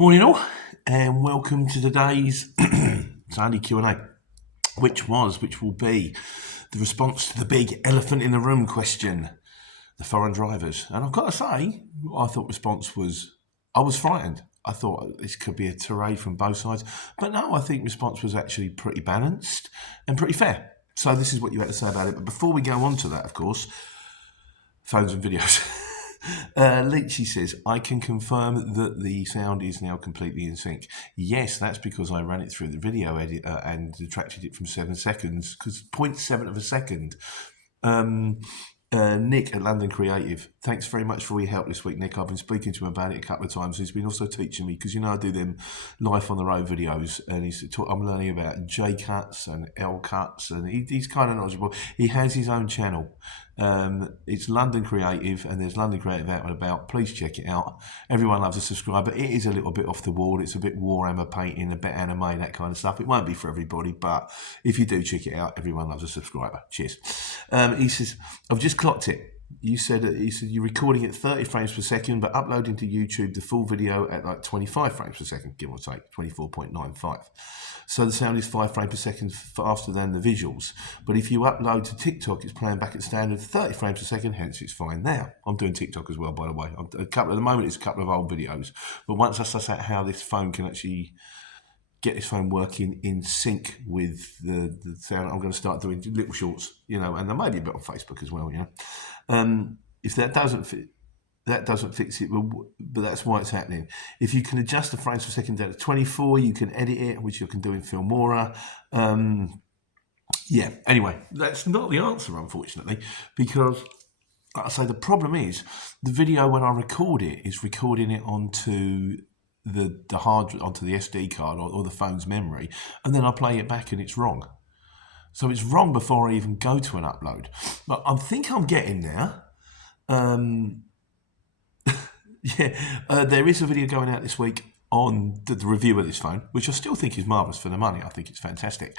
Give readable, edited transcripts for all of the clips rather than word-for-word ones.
Morning all, and welcome to today's Sunday Q&A, which will be the response to the big elephant in the room question, the foreign drivers. And I've got to say, I thought response was, I was frightened. I thought this could be a tirade from both sides, but no, I think response was actually pretty balanced and pretty fair. So this is what you had to say about it. But before we go on to that, of course, phones and videos. Leachy says, I can confirm that the sound is now completely in sync. Yes, that's because I ran it through the video editor and detracted it from 7 seconds, because 0.7 of a second. Nick at London Creative, thanks very much for all your help this week, Nick. I've been speaking to him about it a couple of times. He's been also teaching me, because I do them life on the road videos, and I'm learning about J cuts and L cuts, and he's kind of knowledgeable. He has his own channel. It's London Creative, and there's London Creative out and about. Please check it out. Everyone loves a subscriber. It is a little bit off the wall. It's a bit Warhammer painting, a bit anime, that kind of stuff. It won't be for everybody, but if you do check it out, everyone loves a subscriber. Cheers. He says, I've just clocked it. He said you're recording at 30 frames per second, but uploading to YouTube the full video at like 25 frames per second, give or take, 24.95. So the sound is 5 frames per second faster than the visuals. But if you upload to TikTok, it's playing back at standard 30 frames per second, hence it's fine now. I'm doing TikTok as well, by the way. At the moment, it's a couple of old videos. But once I suss out how this phone can actually get this phone working in sync with the sound, I'm going to start doing little shorts, and there may be a bit on Facebook as well, If that doesn't fix it, but that's why it's happening. If you can adjust the frames per second down to 24, you can edit it, which you can do in Filmora. Anyway, that's not the answer, unfortunately, because, like I say, the problem is the video, when I record it, is recording it onto the SD card or the phone's memory, and then I play it back and it's wrong. So it's wrong before I even go to an upload. But I think I'm getting there. There is a video going out this week on the review of this phone, which I still think is marvellous for the money. I think it's fantastic.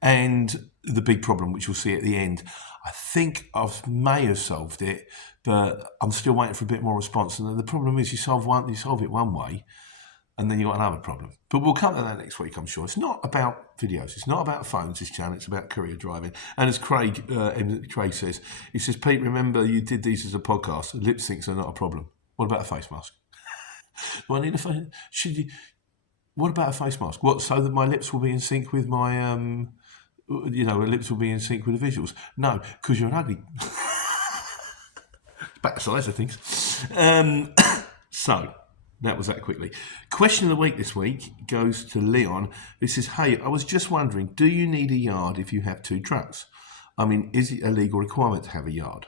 And the big problem, which you'll see at the end, I think I may have solved it, but I'm still waiting for a bit more response. And the problem is you solve it one way, and then you've got another problem. But we'll come to that next week, I'm sure. It's not about videos. It's not about phones, this channel. It's about courier driving. And as Craig says, he says, Pete, remember you did these as a podcast. Lip syncs are not a problem. What about a face mask? Do I need a face? What about a face mask? What, so that my lips will be in sync with my, lips will be in sync with the visuals? No, because you're an ugly. Back to size, I think. So, that was that quickly. Question of the week this week goes to Leon, who says, hey, I was just wondering, do you need a yard if you have 2 trucks? I mean, is it a legal requirement to have a yard?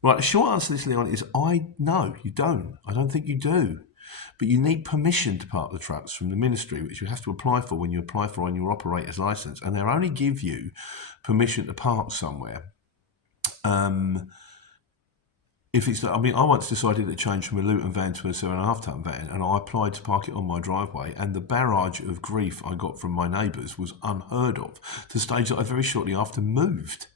Right, the short answer to this, Leon, is no, you don't. I don't think you do. But you need permission to park the trucks from the ministry, which you have to apply for when you apply for on your operator's licence. And they'll only give you permission to park somewhere if it's, I once decided to change from a Luton van to a 7.5 tonne van, and I applied to park it on my driveway, and the barrage of grief I got from my neighbours was unheard of, to the stage that I very shortly after moved.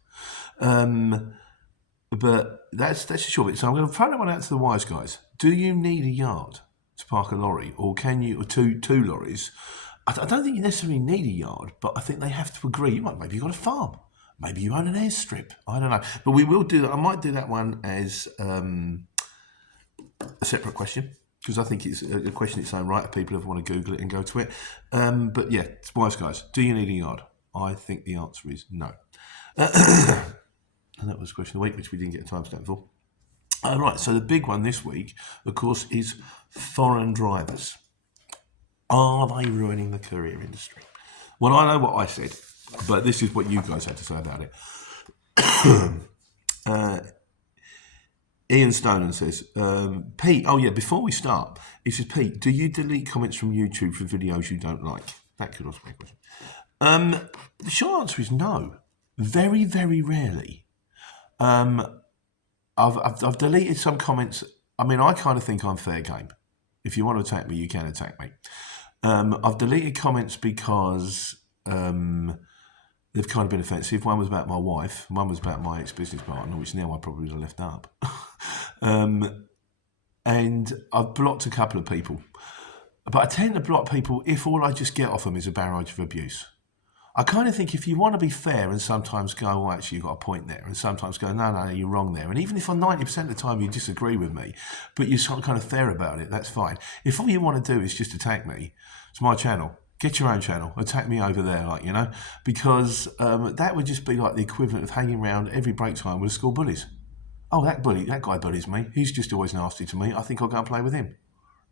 But that's a short bit. So I'm going to throw that one out to the wise guys. Do you need a yard to park a lorry, or can you, or two lorries? I don't think you necessarily need a yard, but I think they have to agree. Maybe you've got a farm. Maybe you own an airstrip. I don't know. But we will do that. I might do that one as a separate question, because I think it's a question its own right if people ever want to Google it and go to it. But yeah, wise guys, do you need a yard? I think the answer is no. And that was question of the week, which we didn't get a timestamp for. Right, so the big one this week, of course, is foreign drivers. Are they ruining the courier industry? Well, I know what I said, but this is what you guys had to say about it. Ian Stonen says, Pete, before we start, he says, Pete, do you delete comments from YouTube for videos you don't like? That could also be a question. The short answer is no. Very, very rarely. I've deleted some comments. I mean, I kind of think I'm fair game. If you want to attack me, you can attack me. I've deleted comments because they've kind of been offensive. One was about my wife. One was about my ex-business partner, which now I probably would have left up. And I've blocked a couple of people. But I tend to block people if all I just get off them is a barrage of abuse. I kind of think if you want to be fair and sometimes go, well, actually, you've got a point there, and sometimes go, no, you're wrong there. And even if on 90% of the time you disagree with me, but you're kind of fair about it, that's fine. If all you want to do is just attack me, it's my channel. Get your own channel. Attack me over there, because that would just be like the equivalent of hanging around every break time with the school bullies. Oh, that guy bullies me. He's just always nasty to me. I think I'll go and play with him.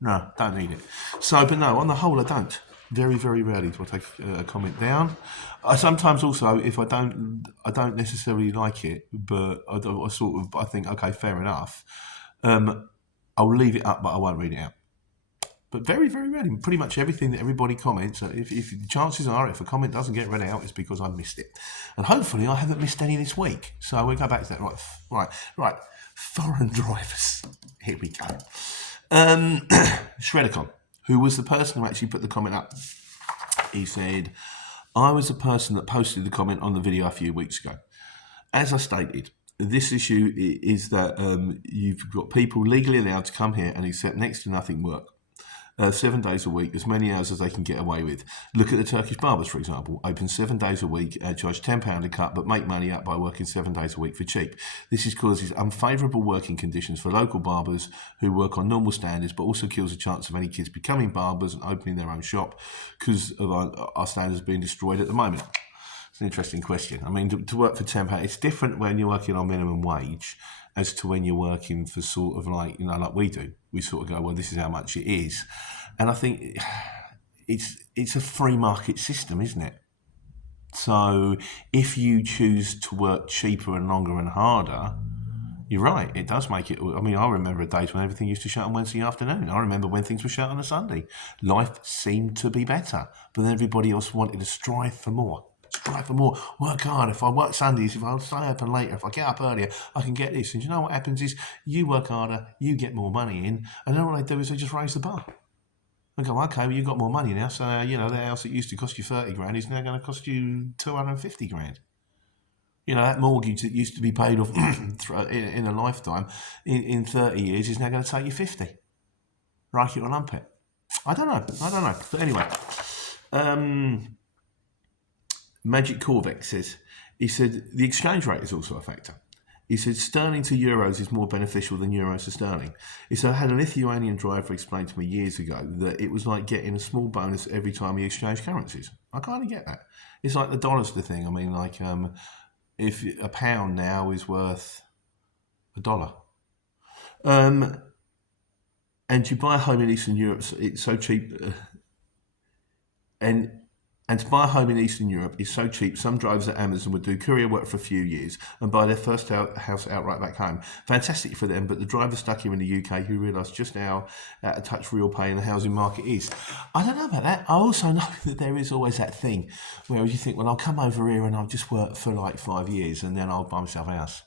No, don't need it. So, but no, on the whole, I don't. Very, very rarely do I take a comment down. I sometimes also, if I don't necessarily like it, but I think, okay, fair enough. I'll leave it up, but I won't read it out. But very, very rarely. Pretty much everything that everybody comments, if the chances are, if a comment doesn't get read out, it's because I missed it. And hopefully I haven't missed any this week. So we'll go back to that. Right. Foreign drivers. Here we go. Shreddercon, who was the person who actually put the comment up. He said, I was the person that posted the comment on the video a few weeks ago. As I stated, this issue is that you've got people legally allowed to come here and accept next to nothing work. 7 days a week, as many hours as they can get away with. Look at the Turkish barbers, for example. Open 7 days a week, charge £10 a cut, but make money out by working 7 days a week for cheap. This causes unfavourable working conditions for local barbers who work on normal standards, but also kills the chance of any kids becoming barbers and opening their own shop because of our standards being destroyed at the moment. It's an interesting question. I mean, to work for £10, it's different when you're working on minimum wage as to when you're working for sort of like we do. We sort of go, well, this is how much it is. And I think it's a free market system, isn't it? So if you choose to work cheaper and longer and harder, you're right, it does make it. I mean, I remember days when everything used to shut on Wednesday afternoon. I remember when things were shut on a Sunday. Life seemed to be better, but then everybody else wanted to strive for more. Work hard. If I work Sundays, if I stay open later, if I get up earlier, I can get this. And you know what happens is you work harder, you get more money in, and then what they do is they just raise the bar. They go, okay, well, you've got more money now, so the house that used to cost you 30 grand is now going to cost you 250 grand. That mortgage that used to be paid off in a lifetime, in 30 years, is now going to take you 50. Like it or lump it. I don't know. But anyway, Magic Corvette says, he said, the exchange rate is also a factor. He said, sterling to euros is more beneficial than euros to sterling. He said, I had a Lithuanian driver explain to me years ago that it was like getting a small bonus every time you exchange currencies. I kind of get that. It's like the dollar's the thing. I mean, like, if a pound now is worth $1. And you buy a home in Eastern Europe, it's so cheap. And to buy a home in Eastern Europe is so cheap, some drivers at Amazon would do courier work for a few years and buy their first house outright back home. Fantastic for them, but the drivers stuck here in the UK who realise just how out of touch real pay in the housing market is. I don't know about that. I also know that there is always that thing where you think, well, I'll come over here and I'll just work for like 5 years and then I'll buy myself a house.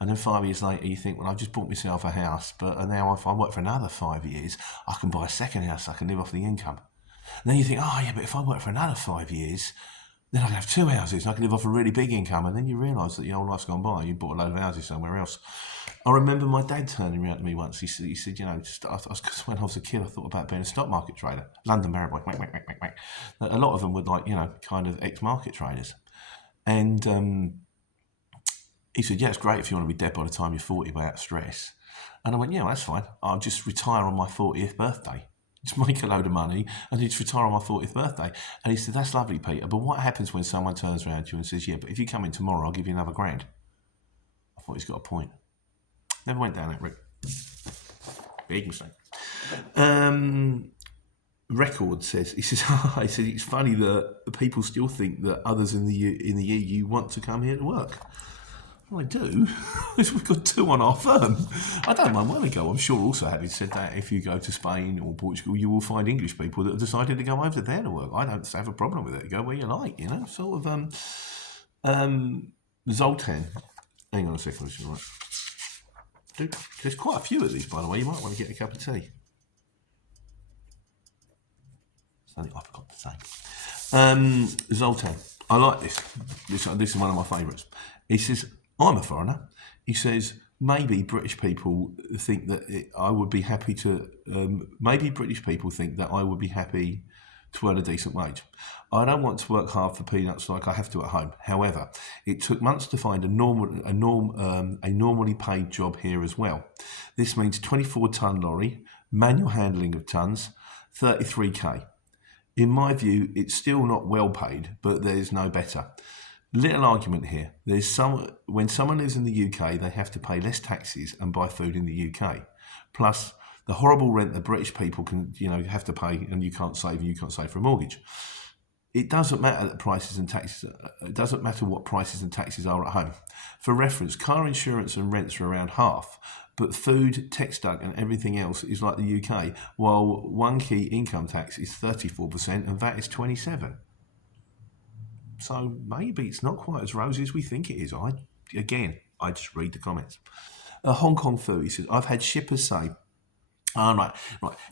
And then 5 years later, you think, well, I've just bought myself a house, but now if I work for another 5 years, I can buy a second house, I can live off the income. And then you think, oh yeah, but if I work for another 5 years, then I can have 2 houses and I can live off a really big income. And then you realise that your whole life's gone by. You bought a load of houses somewhere else. I remember my dad turning around to me once. He said, when I was a kid, I thought about being a stock market trader. London Barrow Boy, a lot of them were like, kind of ex-market traders. And he said, yeah, it's great if you want to be dead by the time you're 40 without stress. And I went, yeah, well, that's fine. I'll just retire on my 40th birthday. Just make a load of money and just retire on my 40th birthday. And he said, that's lovely, Peter, but what happens when someone turns around to you and says, yeah, but if you come in tomorrow, I'll give you another £1,000. I thought he's got a point. Never went down that route. Big mistake. Record says, he said, it's funny that people still think that others in the EU want to come here to work. Well, I do. We've got 2 on our firm. I don't mind where we go. I'm sure also, having said that, if you go to Spain or Portugal, you will find English people that have decided to go over there to work. I don't have a problem with it. You go where you like, sort of. Zoltan. Hang on a second. There's quite a few of these, by the way. You might want to get a cup of tea. Something I forgot to say. Zoltan. I like this. This is one of my favourites. He says, I'm a foreigner. He says, maybe British people think that I would be happy to. Maybe British people think that I would be happy to earn a decent wage. I don't want to work hard for peanuts like I have to at home. However, it took months to find a normally paid job here as well. This means 24-ton lorry, manual handling of tons, 33k. In my view, it's still not well paid, but there's no better. Little argument here. When someone lives in the UK, they have to pay less taxes and buy food in the UK. Plus, the horrible rent that British people can, have to pay, and you can't save for a mortgage. It doesn't matter that prices and taxes. It doesn't matter what prices and taxes are at home. For reference, car insurance and rents are around half, but food, tech stock, and everything else is like the UK. While one key income tax is 34% and VAT is 27%. So maybe it's not quite as rosy as we think it is. I just read the comments. Hong Kong Fu, he says, I've had shippers say, right.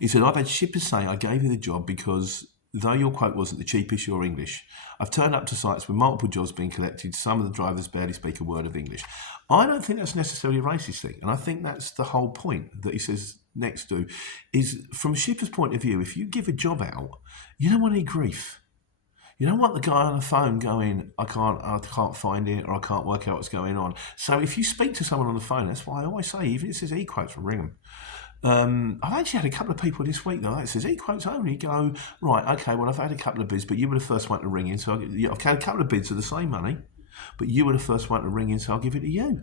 He said, I've had shippers say I gave you the job because though your quote wasn't the cheapest, you're English. I've turned up to sites with multiple jobs being collected. Some of the drivers barely speak a word of English. I don't think that's necessarily a racist thing. And I think that's the whole point that he says next to, is from a shipper's point of view, if you give a job out, you don't want any grief. You don't want the guy on the phone going, I can't find it, or I can't work out what's going on. So if you speak to someone on the phone, that's why I always say, even if it says e-quotes, ring them. I've actually had a couple of people this week though that says e-quotes only. Go, right, okay, well I've had a couple of bids, but you were the first one to ring in, so I've had a couple of bids of the same money, but you were the first one to ring in, so I'll give it to you.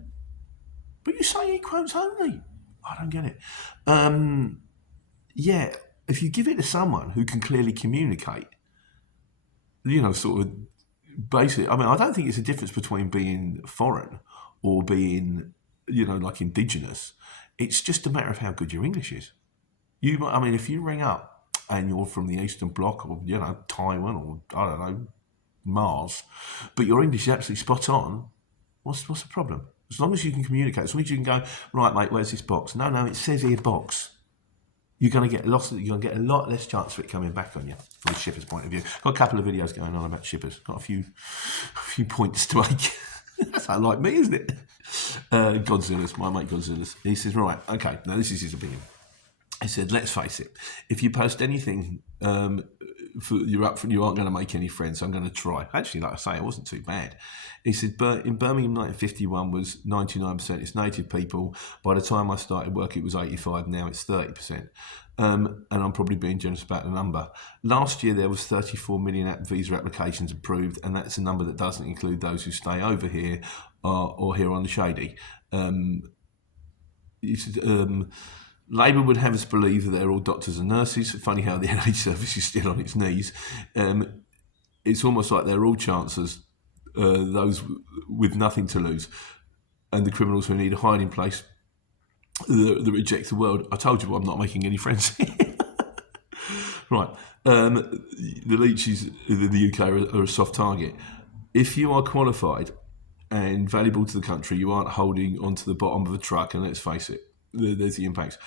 But you say e-quotes only. I don't get it. If you give it to someone who can clearly communicate, sort of basic. I mean, I don't think it's a difference between being foreign or being, like indigenous. It's just a matter of how good your English is. If you ring up and you're from the Eastern Bloc or, Taiwan or, I don't know, Mars, but your English is absolutely spot on, what's the problem? As long as you can communicate, as long as you can go, right, mate, where's this box? No, it says here box. You're going to get lost. You're going to get a lot less chance of it coming back on you from a shipper's point of view. Got a couple of videos going on about shippers. Got a few points to make. That's how like me, isn't it? Godzilla's, my mate Godzilla's. He says, right, okay, now this is his opinion. He said, let's face it, if you post anything you're up for, you aren't going to make any friends, so I'm going to try. Actually, like I say, it wasn't too bad. He said, but in Birmingham 1951 was 99% it's native people. By the time I started work, it was 85. Now it's 30%. And I'm probably being generous about the number. Last year, there was 34 million visa applications approved, and that's a number that doesn't include those who stay over here or here on the shady. He said, Labour would have us believe that they're all doctors and nurses. Funny how the NHS service is still on its knees. It's almost like they're all chancers, those with nothing to lose, and the criminals who need a hiding place, the reject the world. I told you I'm not making any friends. Right. The leeches in the UK are a soft target. If you are qualified and valuable to the country, you aren't holding onto the bottom of a truck, and let's face it, there's the impacts.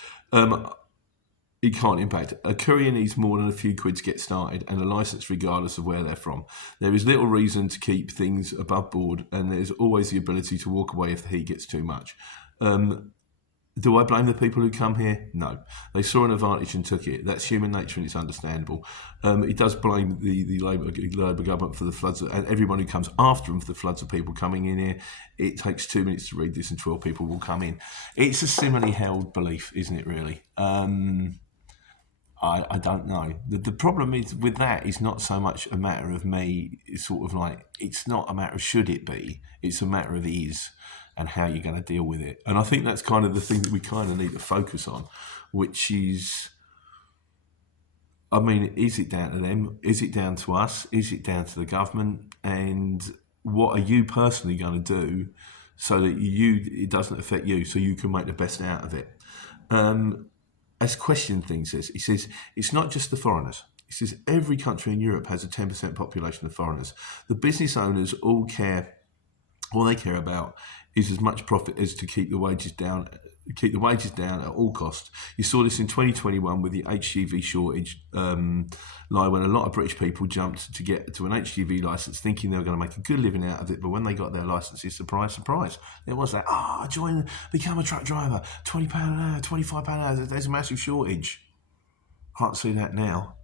It can't impact. A courier needs more than a few quid to get started and a licence regardless of where they're from. There is little reason to keep things above board, and there's always the ability to walk away if the heat gets too much. Do I blame the people who come here? No. They saw an advantage and took it. That's human nature and it's understandable. It does blame the Labour government for the floods and everyone who comes after them for the floods of people coming in here. It takes 2 minutes to read this and 12 people will come in. It's a similarly held belief, isn't it, really? I don't know. The problem is with that is not so much a matter of me, it's sort of like, it's not a matter of should it be, it's a matter of is and how you're going to deal with it. And I think that's kind of the thing that we kind of need to focus on, which is, I mean, is it down to them? Is it down to us? Is it down to the government? And what are you personally going to do so that it doesn't affect you, so you can make the best out of it? As Question Thing says, he says, it's not just the foreigners. He says, every country in Europe has a 10% population of foreigners. The business owners all they care about is as much profit as to keep the wages down keep the wages down at all costs. You saw this in 2021 with the HGV shortage, when a lot of British people jumped to get to an HGV licence thinking they were going to make a good living out of it, but when they got their licences, surprise, surprise, it was like, become a truck driver, £20 an hour, £25 an hour, there's a massive shortage. Can't see that now.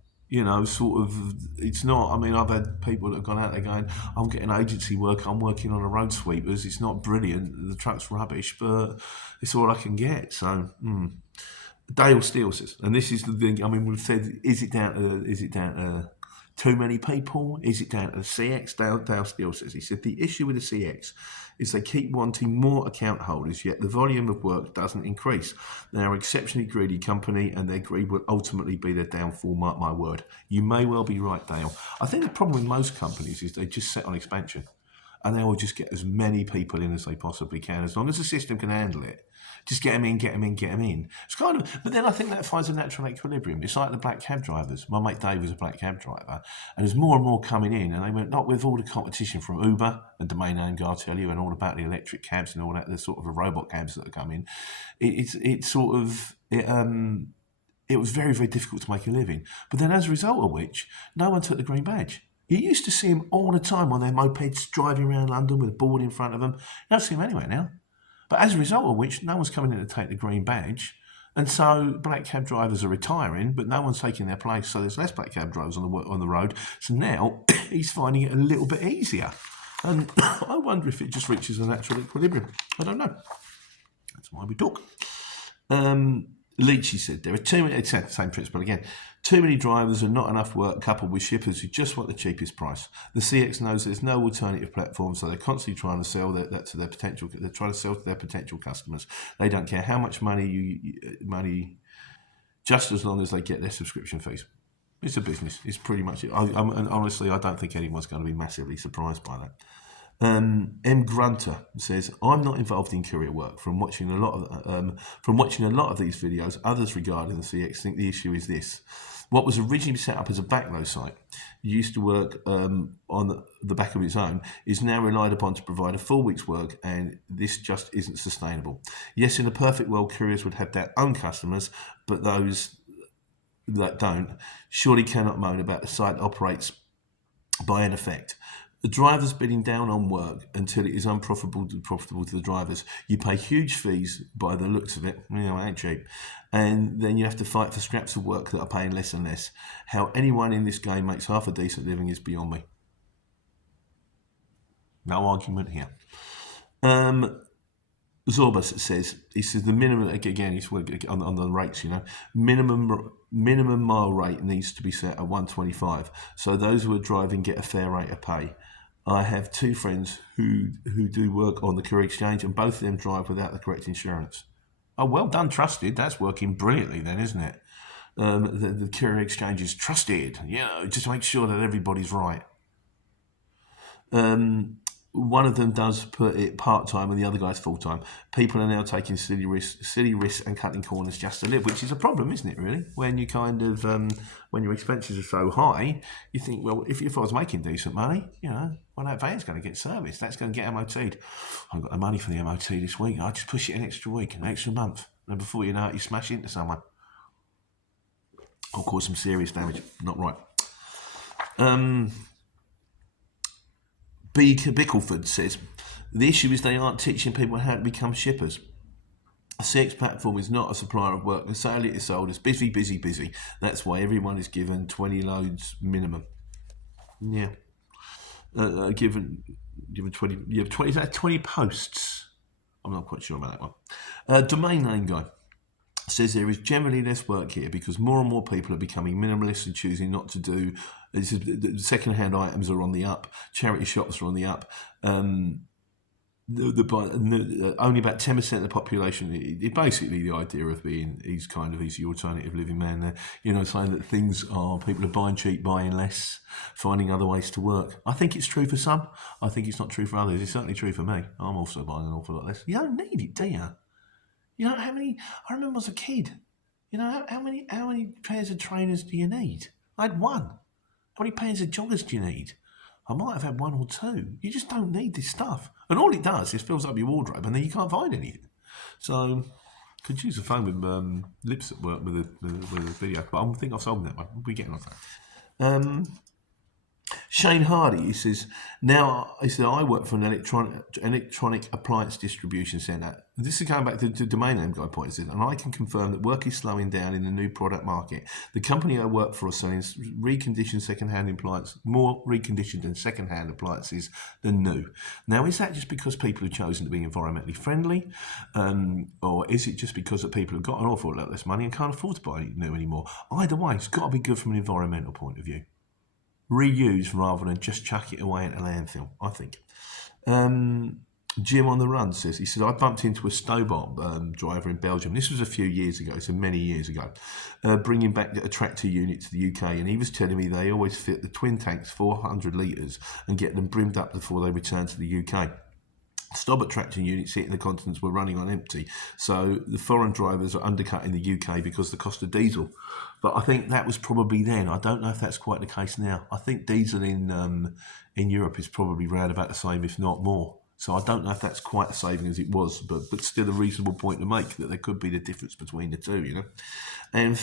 Sort of, it's not. I mean, I've had people that have gone out there going, I'm getting agency work, I'm working on a road sweepers, it's not brilliant, the truck's rubbish, but it's all I can get. So, Dale Steele says, and this is the thing, I mean, we've said, is it down to too many people? Is it down to the CX? Dale Steele says, he said, the issue with the CX is they keep wanting more account holders, yet the volume of work doesn't increase. They are an exceptionally greedy company, and their greed will ultimately be their downfall, mark my word. You may well be right, Dale. I think the problem with most companies is they just set on expansion, and they will just get as many people in as they possibly can, as long as the system can handle it. Just get them in. It's kind of, but then I think that finds a natural equilibrium. It's like the black cab drivers. My mate Dave was a black cab driver, and there's more and more coming in, and they went, not with all the competition from Uber and Domain Name Guard, tell you, and all about the electric cabs and all that, the sort of the robot cabs that are coming. It was very, very difficult to make a living. But then as a result of which, no one took the green badge. You used to see them all the time on their mopeds driving around London with a board in front of them. You don't see them anywhere now. But as a result of which, no one's coming in to take the green badge. And so black cab drivers are retiring, but no one's taking their place. So there's less black cab drivers on the road. So now he's finding it a little bit easier. And I wonder if it just reaches a natural equilibrium. I don't know. That's why we talk. Leachy said, there are too many, it's the same principle again, too many drivers and not enough work coupled with shippers who just want the cheapest price. The CX knows there's no alternative platform, so they're constantly trying to sell that to their potential, they're trying to sell to their potential customers. They don't care how much money, just as long as they get their subscription fees. It's a business. It's pretty much it. And honestly, I don't think anyone's going to be massively surprised by that. M. Grunter says, I'm not involved in courier work. From watching a lot of these videos, others regarding the CX think the issue is this. What was originally set up as a backload site, used to work on the back of its own, is now relied upon to provide a full week's work, and this just isn't sustainable. Yes, in a perfect world, couriers would have their own customers, but those that don't surely cannot moan about the site operates by an effect. The driver's bidding down on work until it is unprofitable to the drivers. You pay huge fees by the looks of it, ain't cheap. And then you have to fight for scraps of work that are paying less and less. How anyone in this game makes half a decent living is beyond me. No argument here. Zorbas says, the minimum, again, he's on the rates, minimum mile rate needs to be set at 125. So those who are driving get a fair rate of pay. I have two friends who do work on the Courier exchange, and both of them drive without the correct insurance. Oh, well done, Trusted. That's working brilliantly then, isn't it? The Courier exchange is trusted. Just make sure that everybody's right. One of them does put it part-time and the other guy's full-time. People are now taking silly risks and cutting corners just to live, which is a problem, isn't it, really? When you kind of, when your expenses are so high, you think, well, if I was making decent money, well, that van's going to get serviced. That's going to get MOT'd. I've got the money for the MOT this week. I just push it an extra week, an extra month. And before you know it, you smash into someone. Or cause some serious damage. Not right. B. Bickleford says, the issue is they aren't teaching people how to become shippers. A CX platform is not a supplier of work, and sadly it is sold as busy. That's why everyone is given 20 loads minimum. Yeah. Given 20, is that 20 posts? I'm not quite sure about that one. Domain Name Guy says there is generally less work here because more and more people are becoming minimalists and choosing not to do. Second-hand items are on the up. Charity shops are on the up. Only about 10% of the population. Basically, the idea of being he's the alternative living man there. Saying that people are buying cheap, buying less, finding other ways to work. I think it's true for some. I think it's not true for others. It's certainly true for me. I'm also buying an awful lot less. You don't need it, do you? How many? I remember as a kid. How many pairs of trainers do you need? I had one. How many pairs of joggers do you need? I might have had one or two. You just don't need this stuff. And all it does is fills up your wardrobe and then you can't find anything. So, Could use a phone with lips at work with a video, but I think I've sold that one. We'll be getting on that. Shane Hardy, he says, I work for an electronic appliance distribution centre. This is going back to the domain name guy point, and I can confirm that work is slowing down in the new product market. The company I work for is selling reconditioned second-hand appliances, more reconditioned and second-hand appliances than new. Now, is that just because people have chosen to be environmentally friendly? Or is it just because that people have got an awful lot less money and can't afford to buy new anymore? Either way, it's got to be good from an environmental point of view. Reuse rather than just chuck it away into landfill, I think. Jim on the Run says, he said, I bumped into a Stobart driver in Belgium. This was a few years ago, so many years ago, bringing back a tractor unit to the UK, and he was telling me they always fit the twin tanks 400 litres and get them brimmed up before they return to the UK. Stobart tractor units hitting the continents were running on empty, so the foreign drivers are undercutting the UK because of the cost of diesel. But I think that was probably then. I don't know if that's quite the case now. I think diesel in Europe is probably round about the same, if not more. So I don't know if that's quite a saving as it was, but still a reasonable point to make that there could be the difference between the two, you know. And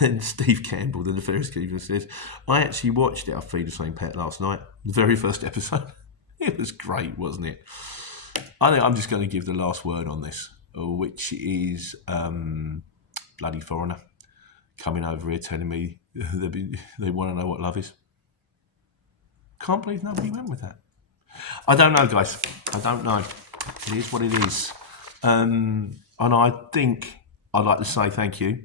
then Steve Campbell, the nefarious keeper, says, I actually watched Our Feed the Same Pet last night, the very first episode. It was great, wasn't it? I think I'm just going to give the last word on this, which is bloody foreigner coming over here telling me they want to know what love is. Can't believe nobody went with that. I don't know, guys. I don't know. It is what it is. And I think I'd like to say thank you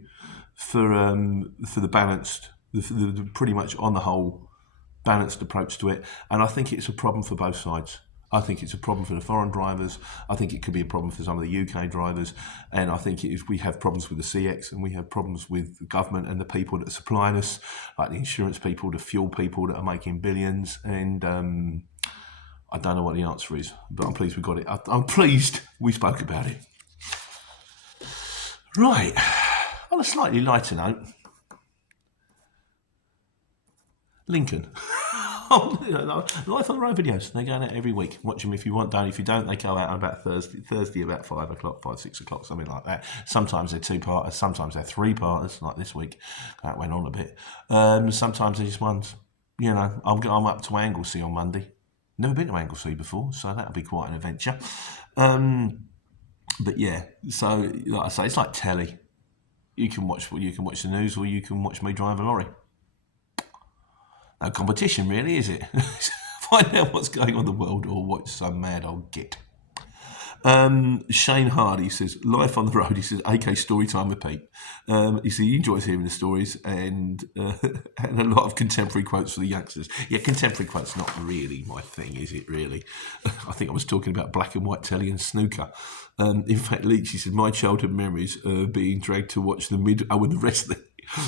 for the balanced, the pretty much on the whole balanced approach to it. And I think it's a problem for both sides. I think it's a problem for the foreign drivers. I think it could be a problem for some of the UK drivers. And I think we have problems with the CX, and we have problems with the government and the people that are supplying us, like the insurance people, the fuel people that are making billions. And I don't know what the answer is, but I'm pleased we got it. I'm pleased we spoke about it. Right. On a slightly lighter note, Lincoln. Life on the Road videos. They go out every week. Watch them if you want. Don't. If you don't, they go out on about Thursday about 5 o'clock, 6 o'clock, something like that. Sometimes they're two-parters. Sometimes they're three-parters, like this week. That went on a bit. Sometimes they're just ones. You know, I'm up to Anglesey on Monday. Never been to Anglesey before, so that'll be quite an adventure. But yeah, so like I say, it's like telly. You can watch the news, or you can watch me drive a lorry. No competition, really, is it? Find out what's going on in the world, or watch some mad old git. Shane Hardy says, Life on the Road. He says, AK story time with Pete. He says he enjoys hearing the stories and a lot of contemporary quotes for the youngsters. Yeah, contemporary quotes not really my thing, is it really? I think I was talking about black and white telly and snooker. In fact, Leach, he said, my childhood memories of being dragged to watch the rest of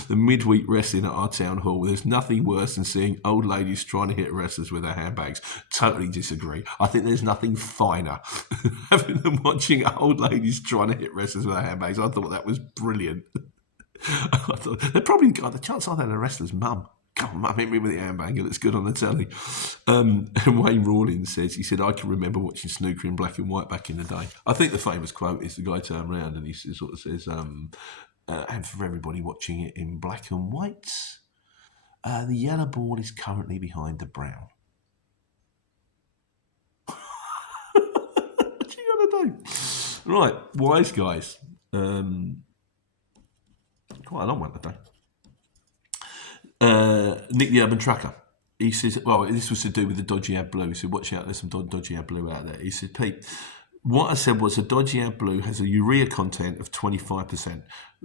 the midweek wrestling at our town hall. There's nothing worse than seeing old ladies trying to hit wrestlers with their handbags. Totally disagree. I think there's nothing finer than watching old ladies trying to hit wrestlers with their handbags. I thought that was brilliant. I thought they probably got the chance I had a wrestler's mum. Come on, hit me with the handbag, and it's good on the telly. And Wayne Rawlins says, he said, I can remember watching snooker in black and white back in the day. I think the famous quote is the guy turned around and he sort of says, and for everybody watching it in black and white, the yellow ball is currently behind the brown. What you gonna do? Right, wise guys. Quite a long one today. Nick the Urban Trucker. He says, well, this was to do with the dodgy AdBlue. He said, watch out, there's some dodgy AdBlue out there. He said, Pete, what I said was a dodgy AdBlue has a urea content of 25%.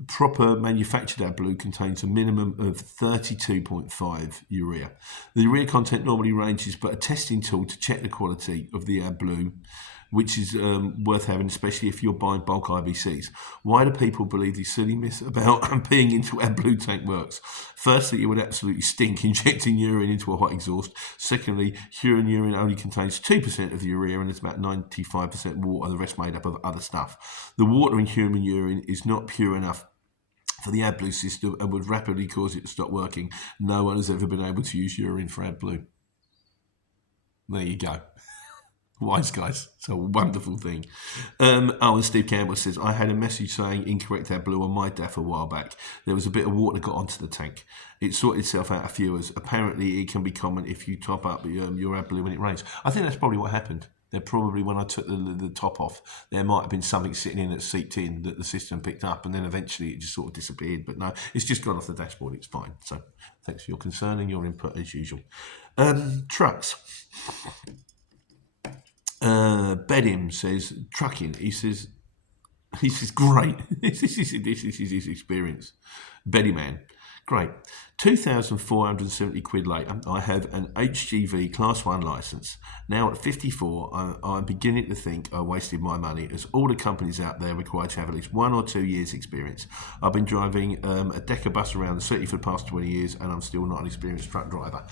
Proper manufactured AdBlue contains a minimum of 32.5 urea. The urea content normally ranges, but a testing tool to check the quality of the AdBlue, which is worth having, especially if you're buying bulk IBCs. Why do people believe these silly myths about peeing into AdBlue tank works? Firstly, it would absolutely stink injecting urine into a hot exhaust. Secondly, urine only contains 2% of the urea and it's about 95% water, the rest made up of other stuff. The water in human urine is not pure enough for the AdBlue system and would rapidly cause it to stop working. No one has ever been able to use urine for AdBlue. There you go. Wise guys. It's a wonderful thing. And Steve Campbell says, I had a message saying incorrect AdBlue on my DAF a while back. There was a bit of water got onto the tank. It sorted itself out a few hours. Apparently, it can be common if you top up your AdBlue when it rains. I think that's probably what happened. There probably, when I took the top off, there might have been something sitting in that seeped in that the system picked up, and then eventually it just sort of disappeared. But no, it's just gone off the dashboard. It's fine. So thanks for your concern and your input as usual. Trucks. Bedim says trucking. He says great. this is his experience. Beddy man, great. 2,470 quid later, I have an HGV Class 1 licence. Now at 54, I'm beginning to think I wasted my money, as all the companies out there require to have at least 1 or 2 years experience. I've been driving a Decker bus around the city for the past 20 years and I'm still not an experienced truck driver.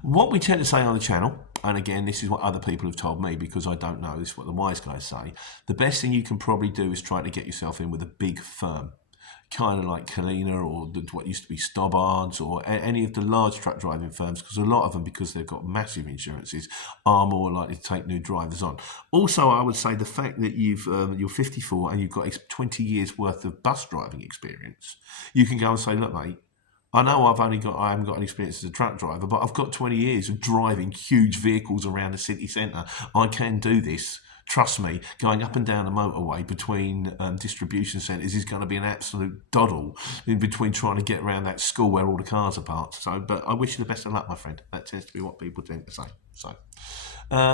What we tend to say on the channel, and again, this is what other people have told me because I don't know, this is what the wise guys say, the best thing you can probably do is try to get yourself in with a big firm. Kind of like Kalina or what used to be Stobbards or any of the large truck driving firms, because a lot of them, because they've got massive insurances, are more likely to take new drivers on. Also, I would say the fact that you're 54 and you've got 20 years worth of bus driving experience, you can go and say, look, mate, I know I haven't got any experience as a truck driver, but I've got 20 years of driving huge vehicles around the city centre. I can do this. Trust me, going up and down the motorway between distribution centres is going to be an absolute doddle in between trying to get around that school where all the cars are parked. So, but I wish you the best of luck, my friend. That tends to be what people tend to say. So,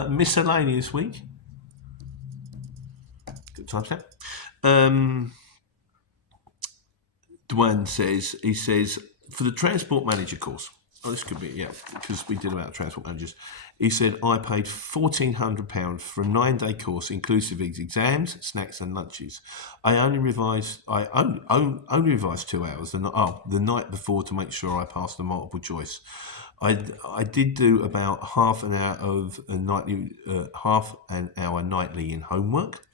miscellaneous week. Good times, yeah. Dwayne says, for the transport manager course, this could be, yeah, because we did about transport managers. He said, I paid £1,400 for a 9-day course, inclusive of exams, snacks and lunches. I only revised 2 hours, the night before, to make sure I passed the multiple choice. I did do about half an hour nightly in homework.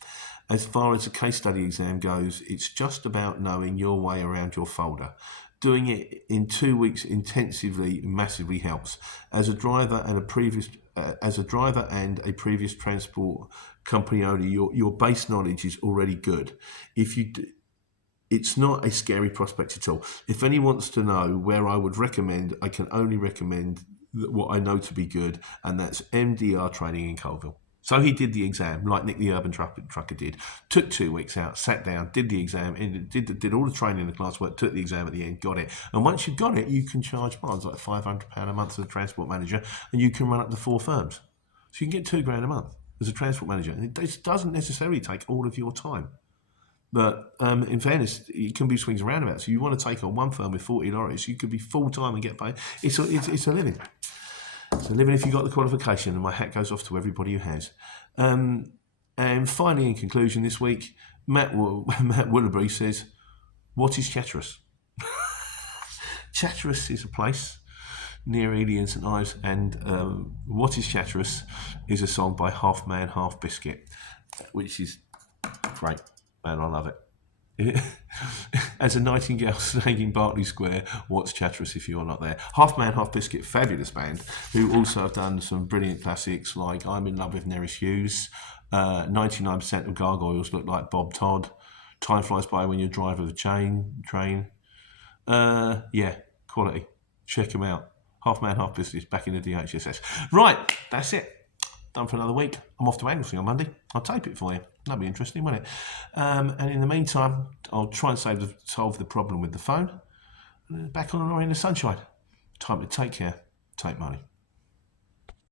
As far as the case study exam goes, it's just about knowing your way around your folder. Doing it in 2 weeks intensively massively helps. As a driver and a previous transport company owner, your base knowledge is already good. It's not a scary prospect at all. If anyone wants to know where I would recommend, I can only recommend what I know to be good, and that's MDR training in Colville. So he did the exam, like Nick the Urban Trucker did. Took 2 weeks out, sat down, did the exam, did all the training in the class work, took the exam at the end, got it. And once you've got it, you can charge bonds like £500 a month as a transport manager, and you can run up to 4 firms. So you can get £2,000 a month as a transport manager. And it doesn't necessarily take all of your time. But in fairness, it can be swings and roundabouts. So you want to take on one firm with 40 lorries, you could be full-time and get paid. It's a living. So living if you've got the qualification, and my hat goes off to everybody who has. And finally, in conclusion this week, Matt Willoughby says, what is Chatteris? Chatteris is a place near Ely and St Ives, and What is Chatteris is a song by Half Man, Half Biscuit, which is great. Man, I love it. As a nightingale sang in Berkeley Square, what's Chatteris if you're not there? Half Man, Half Biscuit, fabulous band, who also have done some brilliant classics like I'm in Love with Neris Hughes, 99% of Gargoyles Look Like Bob Todd, Time Flies By When You Drive with a Train. Yeah, quality. Check them out. Half Man, Half Biscuit, back in the DHSS. Right, that's it. Done for another week. I'm off to Anglesey on Monday. I'll tape it for you. That'll be interesting, won't it? And in the meantime, I'll try and solve the problem with the phone. Back on the line in the sunshine. Time to take care. Take money.